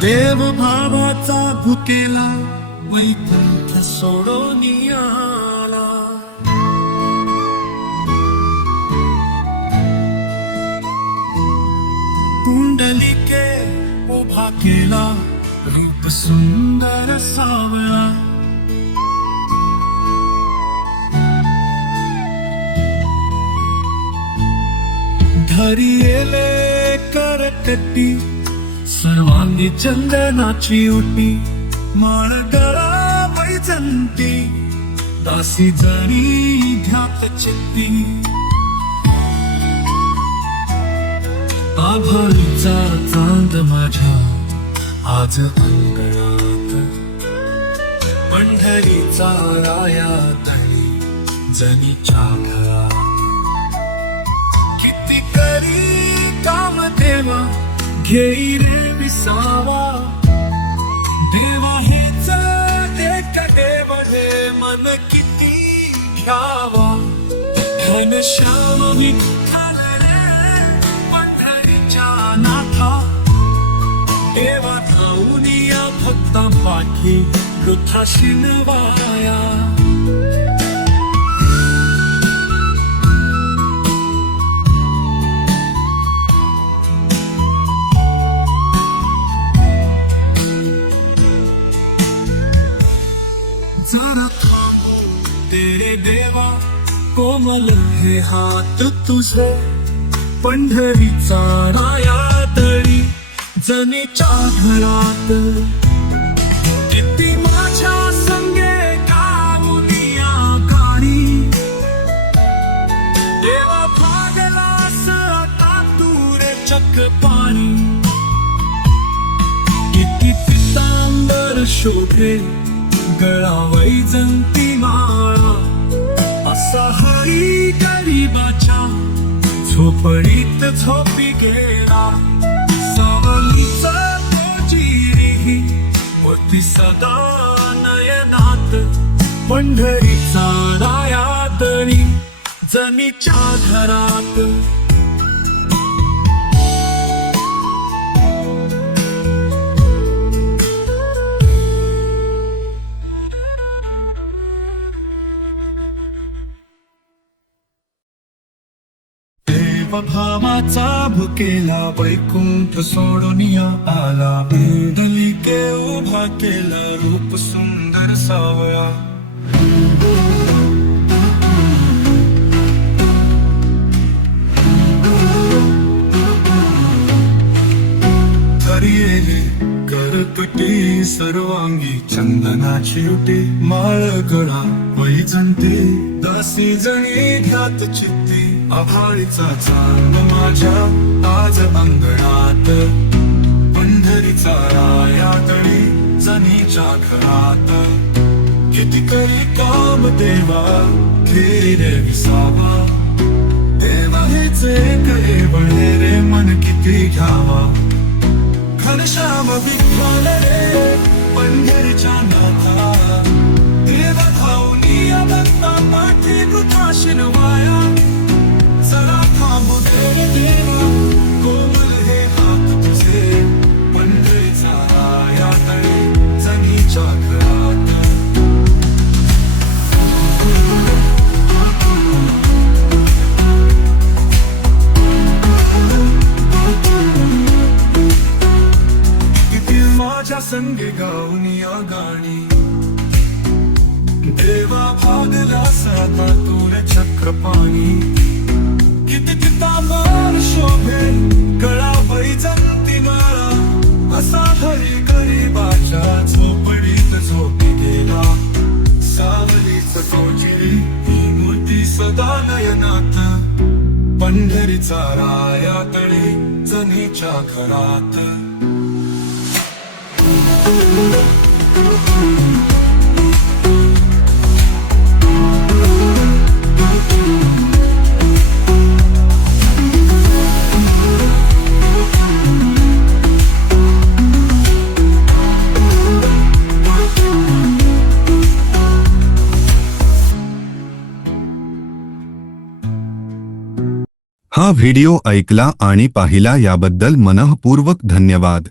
देव भावाचा भुकेला वैकुंठ सोडून आला. कुंडलिके उभा केला रूप सुंदर सावळा. घरी येले करकटी सर्वांनी चंदनाची उठी माळ गळा वैजंती दासी जरी ध्यात चित्ती आभाळीचा चांद माझ्या आज अंगणात. पंढरीचा राया तळी जनीच्या घरात. किती करी काम देवा घेई रे विसावा. देवा हेच एक देव हे मन किती घ्यावा. घन श्याम विठ्ठल रे पंढरीच्या नाथा. देवा धावून या भक्ता पाठी वृथा शिनवाया. कोमल हे हात तुझे. पंढरीचा राया तळी जनेच्या घरात. किती माझ्या संगे गाऊनिया गाणी. देवा भागलास आता तुरे चक पाणी किती पितांबर शोभे गळावई वैजंती माळा. असा हरी गरीबाच्या झोपडीत झोपी गेला. सावलीचा तो जिरी होती सदा नयनात. पंढरीचा राया तरी जमीच्या घरात. भावाचा भुकेला वैकुंठ सोडून या आला. के उभा केला रूप सुंदर सावळा. हरिये सर्वांगी चंदनाची उटी माळ गळा वैजंती दासी जणी घात चित्ती. आभाळीचा चांद माझ्या आज अंगणात. पंढरीचा राया तळी जनीच्या घरात. किती काम देवा धीरे विसावा. देवा हेच एक बळे रे मन किती घ्यावा. घनश्याम विठ्ठल रे पंढरीच्या नाथा. रंगे गाऊन या गाणी. देवा भागला साता तुरे चक्र पाणी. किती मार शोभे गळा वैजंती माळा असा हरी गरीबाच्या झोपडीत झोपी गेला. सावलीच कोजी ही मूर्ती सदा नयनात. पंढरीचा राया तळी जनीच्या घरात. हा व्हिडिओ ऐकला आणि पाहिला याबद्दल मनःपूर्वक धन्यवाद.